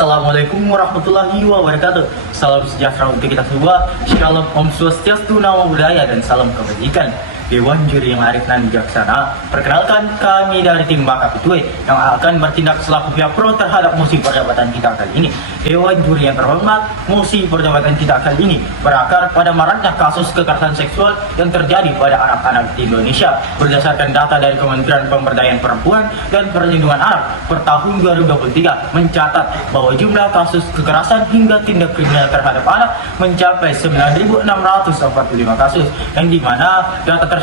Assalamualaikum warahmatullahi wabarakatuh. Salam sejahtera untuk kita semua. Shalom, Om Swastiastu, Namo Buddhaya, dan salam kebajikan. Dewan Juri yang arif dan bijaksana, perkenalkan kami dari tim Bakap Pitue yang akan bertindak selaku pihak pro terhadap mosi perdebatan kita kali ini. Dewan Juri yang terhormat, mosi perdebatan kita kali ini berakar pada maraknya kasus kekerasan seksual yang terjadi pada anak-anak di Indonesia. Berdasarkan data dari Kementerian Pemberdayaan Perempuan dan Perlindungan Anak per tahun 2023 mencatat bahwa jumlah kasus kekerasan hingga tindak kriminal terhadap anak mencapai 9.645 kasus, yang dimana data tersebut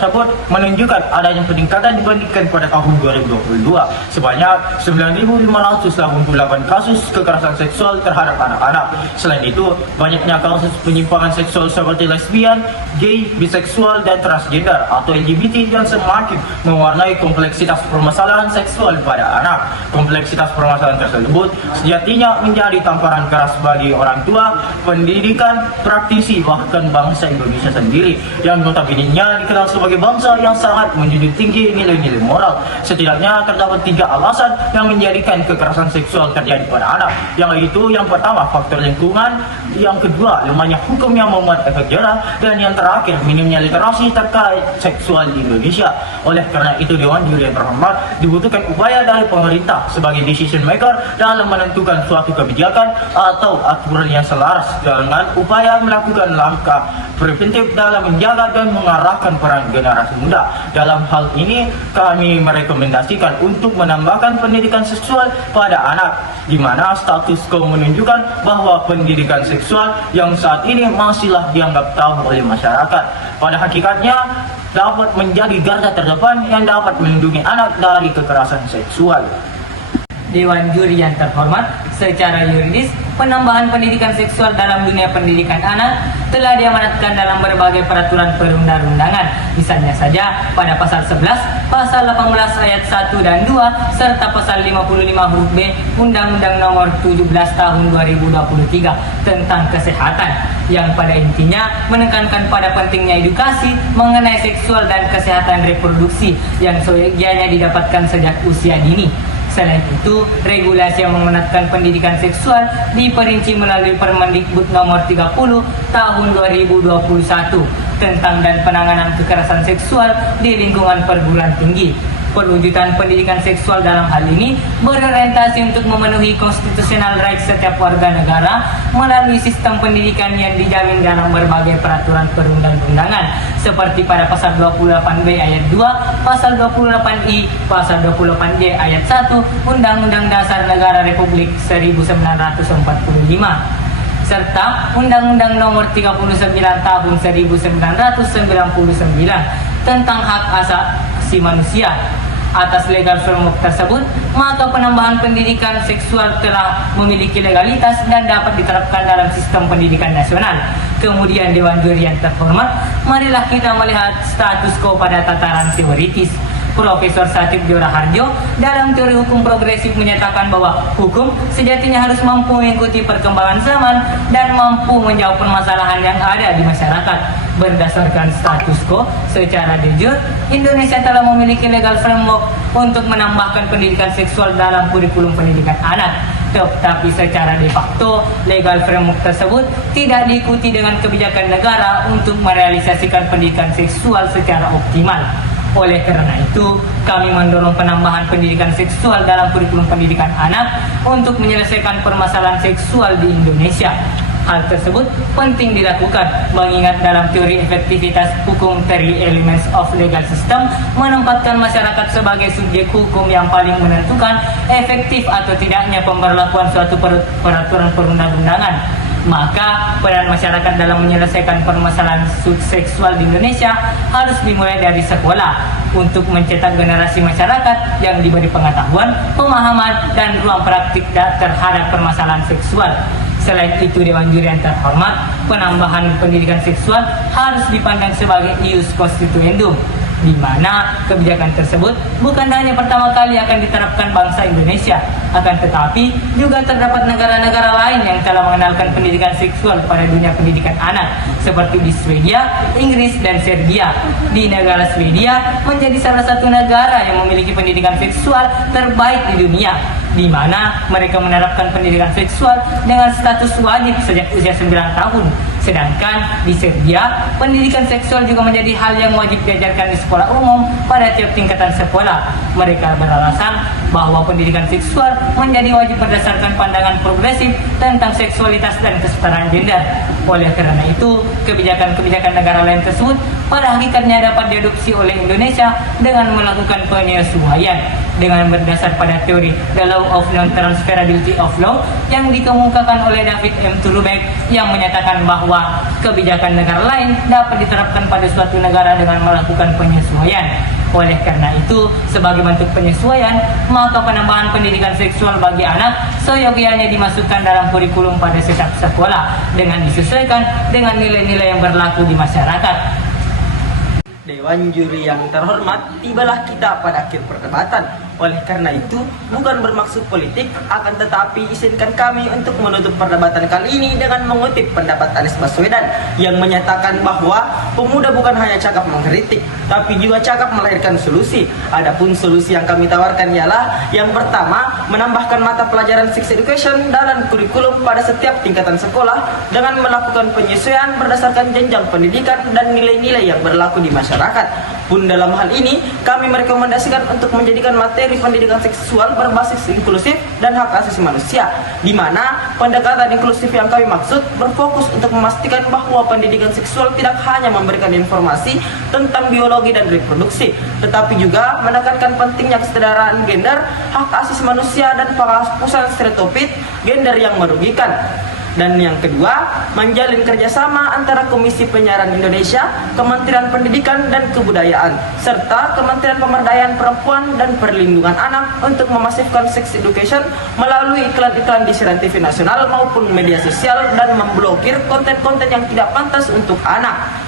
menunjukkan adanya peningkatan dibandingkan pada tahun 2022 sebanyak 9.588 kasus kekerasan seksual terhadap anak-anak. Selain itu, banyaknya kasus penyimpangan seksual seperti lesbian, gay, biseksual, dan transgender atau LGBT yang semakin mewarnai kompleksitas permasalahan seksual pada anak. Kompleksitas permasalahan tersebut sejatinya menjadi tamparan keras bagi orang tua, pendidikan, praktisi, bahkan bangsa Indonesia sendiri yang notabene-nya dikenal sebagai bangsa yang sangat menjunjung tinggi nilai-nilai moral. Setidaknya terdapat 3 alasan yang menjadikan kekerasan seksual terjadi pada anak, yaitu yang pertama faktor lingkungan, yang kedua lemahnya hukum yang memuat efek jerah, dan yang terakhir minimnya literasi terkait seksual di Indonesia. Oleh karena itu, Dewan Juri yang terhormat, dibutuhkan upaya dari pemerintah sebagai decision maker dalam menentukan suatu kebijakan atau aturan yang selaras dengan upaya melakukan langkah preventif dalam menjaga dan mengarahkan peran generasi muda. Dalam hal ini, kami merekomendasikan untuk menambahkan pendidikan seksual pada anak, di mana status quo menunjukkan bahwa pendidikan seksual yang saat ini masihlah dianggap tabu oleh masyarakat. Pada hakikatnya, dapat menjadi garda terdepan yang dapat melindungi anak dari kekerasan seksual. Dewan Juri yang terhormat, secara yuridis, penambahan pendidikan seksual dalam dunia pendidikan anak telah diamanatkan dalam berbagai peraturan perundang-undangan. Misalnya saja pada pasal 11, pasal 18 ayat 1 dan 2, serta pasal 55 huruf B Undang-Undang Nomor 17 Tahun 2023 tentang kesehatan, yang pada intinya menekankan pada pentingnya edukasi mengenai seksual dan kesehatan reproduksi yang seyogianya didapatkan sejak usia dini. Selain itu, regulasi yang mengenatkan pendidikan seksual diperinci melalui Permendikbud Nomor 30 Tahun 2021 tentang dan penanganan kekerasan seksual di lingkungan perguruan tinggi. Perwujudan pendidikan seksual dalam hal ini berorientasi untuk memenuhi constitutional rights setiap warga negara melalui sistem pendidikan yang dijamin dalam berbagai peraturan perundang-undangan, seperti pada pasal 28B ayat 2, pasal 28I, pasal 28J ayat 1 Undang-Undang Dasar Negara Republik 1945, serta Undang-Undang Nomor 39 Tahun 1999 tentang hak asasi manusia. Atas legal framework tersebut, maka penambahan pendidikan seksual telah memiliki legalitas dan dapat diterapkan dalam sistem pendidikan nasional. Kemudian, Dewan Juri yang terhormat, marilah kita melihat status quo pada tataran teoritis. Profesor Satip Jora Harjo dalam teori hukum progresif menyatakan bahwa hukum sejatinya harus mampu mengikuti perkembangan zaman dan mampu menjawab permasalahan yang ada di masyarakat. Berdasarkan status quo, secara de jure, Indonesia telah memiliki legal framework untuk menambahkan pendidikan seksual dalam kurikulum pendidikan anak. Tetapi secara de facto, legal framework tersebut tidak diikuti dengan kebijakan negara untuk merealisasikan pendidikan seksual secara optimal. Oleh karena itu, kami mendorong penambahan pendidikan seksual dalam kurikulum pendidikan anak untuk menyelesaikan permasalahan seksual di Indonesia. Hal tersebut penting dilakukan mengingat dalam teori efektivitas hukum 3 elements of legal system menempatkan masyarakat sebagai subjek hukum yang paling menentukan efektif atau tidaknya pemberlakuan suatu peraturan perundang-undangan. Maka peran masyarakat dalam menyelesaikan permasalahan seksual di Indonesia harus dimulai dari sekolah untuk mencetak generasi masyarakat yang diberi pengetahuan, pemahaman, dan ruang praktik terhadap permasalahan seksual. Selain itu, Dewan Juri yang terhormat, penambahan pendidikan seksual harus dipandang sebagai ius constituendum, di mana kebijakan tersebut bukan hanya pertama kali akan diterapkan bangsa Indonesia, akan tetapi juga terdapat negara-negara lain yang telah mengenalkan pendidikan seksual pada dunia pendidikan anak, seperti di Swedia, Inggris, dan Serbia. Di negara Swedia menjadi salah satu negara yang memiliki pendidikan seksual terbaik di dunia, di mana mereka menerapkan pendidikan seksual dengan status wajib sejak usia 9 tahun. Sedangkan di Serbia, pendidikan seksual juga menjadi hal yang wajib diajarkan di sekolah umum pada tiap tingkatan sekolah. Mereka beralasan bahwa pendidikan seksual menjadi wajib berdasarkan pandangan progresif tentang seksualitas dan kesetaraan gender. Oleh karena itu, kebijakan-kebijakan negara lain tersebut pada hakikatnya dapat diadopsi oleh Indonesia dengan melakukan penyesuaian dengan berdasar pada teori The Law of Non-Transferability of Law yang dikemukakan oleh David M. Turubek yang menyatakan bahwa kebijakan negara lain dapat diterapkan pada suatu negara dengan melakukan penyesuaian. Oleh karena itu, sebagai bentuk penyesuaian, maka penambahan pendidikan seksual bagi anak seyogianya dimasukkan dalam kurikulum pada setiap sekolah dengan disesuaikan dengan nilai-nilai yang berlaku di masyarakat. Dewan juri yang terhormat, tibalah kita pada akhir perdebatan. Oleh karena itu, bukan bermaksud politik, akan tetapi izinkan kami untuk menutup perdebatan kali ini dengan mengutip pendapat Anies Baswedan yang menyatakan bahwa pemuda bukan hanya cakap mengkritik, tapi juga cakap melahirkan solusi. Adapun solusi yang kami tawarkan ialah yang pertama, menambahkan mata pelajaran sex education dalam kurikulum pada setiap tingkatan sekolah dengan melakukan penyesuaian berdasarkan jenjang pendidikan dan nilai-nilai yang berlaku di masyarakat. Pun dalam hal ini, kami merekomendasikan untuk menjadikan materi pendidikan seksual berbasis inklusif dan hak asasi manusia, di mana pendekatan inklusif yang kami maksud berfokus untuk memastikan bahwa pendidikan seksual tidak hanya memberikan informasi tentang biologi dan reproduksi, tetapi juga menekankan pentingnya kesetaraan gender, hak asasi manusia, dan penghapusan stereotip gender yang merugikan. Dan yang kedua, menjalin kerjasama antara Komisi Penyiaran Indonesia, Kementerian Pendidikan dan Kebudayaan, serta Kementerian Pemberdayaan Perempuan dan Perlindungan Anak untuk memasifkan sex education melalui iklan-iklan di siaran TV nasional maupun media sosial dan memblokir konten-konten yang tidak pantas untuk anak.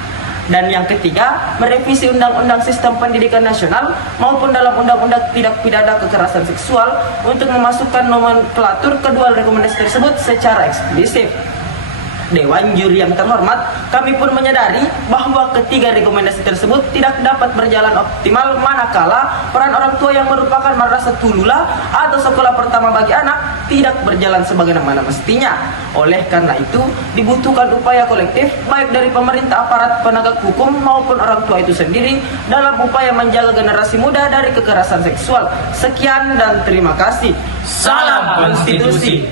Dan yang ketiga, merevisi Undang-Undang Sistem Pendidikan Nasional maupun dalam Undang-Undang Tindak Pidana Kekerasan Seksual untuk memasukkan nomenklatur kedua rekomendasi tersebut secara eksplisit. Dewan juri yang terhormat, kami pun menyadari bahwa ketiga rekomendasi tersebut tidak dapat berjalan optimal manakala peran orang tua yang merupakan madrasah tulula atau sekolah pertama bagi anak tidak berjalan sebagaimana mestinya. Oleh karena itu, dibutuhkan upaya kolektif baik dari pemerintah, aparat penegak hukum maupun orang tua itu sendiri dalam upaya menjaga generasi muda dari kekerasan seksual. Sekian dan terima kasih. Salam konstitusi.